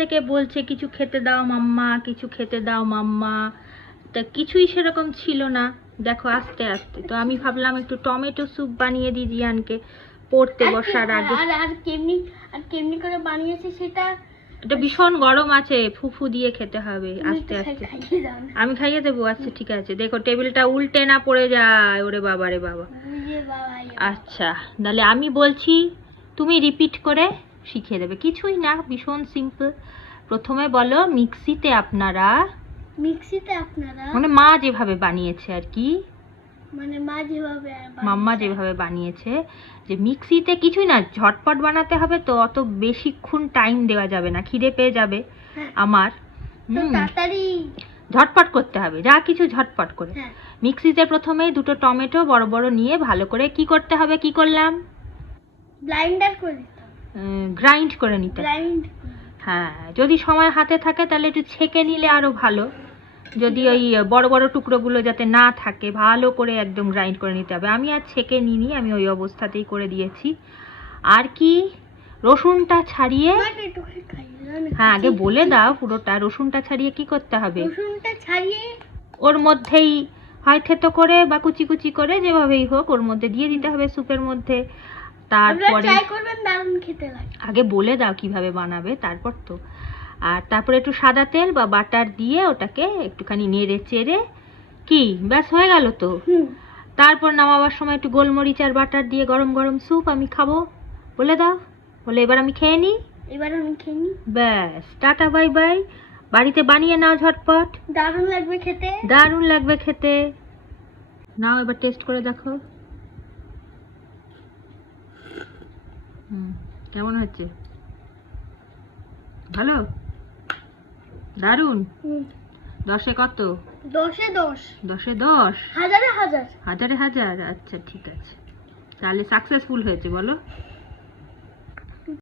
থেকে বলছে কিছু খেতে দাও মাম্মা, কিছু খেতে দাও মাম্মা, তা কিছুই সেরকম ছিল না। দেখো আস্তে আস্তে তো আমি ভাবলাম একটু টমেটো স্যুপ বানিয়ে দিই জিয়ানকে পড়তে বসার আগে। আর কেমনি করে বানিয়েছে সেটা? এটা ভীষণ গরম আছে, ফুফু দিয়ে খেতে হবে আস্তে আস্তে। আমি খাইয়ে দেবো, আচ্ছা ঠিক আছে। দেখো টেবিলটা উল্টে না পড়ে যায়। ওরে বাবা রে বাবা। আচ্ছা তাহলে আমি বলছি, তুমি রিপিট করে শিখিয়ে দেবে। কিছুই না, ভীষণ সিম্পল। প্রথমে বলো মিক্সিতে আপনারা, মানে মা যেভাবে বানিয়েছে আর কি, মানে মাম্মা যেভাবে বানিয়েছে, যে মিক্সিতে কিছুই না, ঝটপট বানাতে হবে তো, অত বেশিক্ষণ টাইম দেওয়া যাবে না, খিদে পেয়ে যাবে আমার। তাড়াতাড়ি ঝটপট করতে হবে, যা কিছু ঝটপট করে। মিক্সিতে প্রথমে দুটো টমেটো বড় বড় নিয়ে ভালো করে কি করতে হবে, কি করলাম, গ্রাইন্ড করে নিতে। হ্যাঁ, যদি সময় হাতে থাকে তাহলে একটু ছেঁকে নিলে আরো ভালো। যদি ওই বড় বড় টুকরোগুলো যাতে না থাকে, ভালো করে একদম গ্রাইন্ড করে নিতে হবে। আমি আর ছেঁকে নিইনি, আমি ওই অবস্থাতেই করে দিয়েছি। আর কি, রসুনটা ছাড়িয়ে, হ্যাঁ আগে বলে দাও পুরোটা। রসুনটা ছাড়িয়ে কি করতে হবে, ওর মধ্যেই হয় থেতো করে বা কুচি কুচি করে, যেভাবেই হোক ওর মধ্যে দিয়ে দিতে হবে স্যুপের মধ্যে। তারপরে আগে বলে দাও কিভাবে বানাবে, তারপর তো। আর তারপরে একটু সাদা তেল বা বাটার দিয়ে ওটাকে একটুখানি নেড়ে চেড়ে, কি ব্যাস হয়ে গেল তো। তারপর নামাবার সময় একটু গোলমরিচ আর বাটার দিয়ে গরম গরম স্যুপ আমি খাবো। বলে দাও, বলে এবার আমি খেয়ে নিই। ব্যাস, টাটা বাই বাই। বাড়িতে বানিয়ে নাও ঝটপট, দারুণ লাগবে খেতে, দারুণ লাগবে খেতে। নাও এবার টেস্ট করে দেখো। কেমন হচ্ছে? ভালো, দারুণ। 10-এ কত? 10-এ 10। 10-এ 10, হাজারে হাজার। হাজারে হাজার। আচ্ছা ঠিক আছে, তাহলে সাকসেসফুল হয়েছে বলো।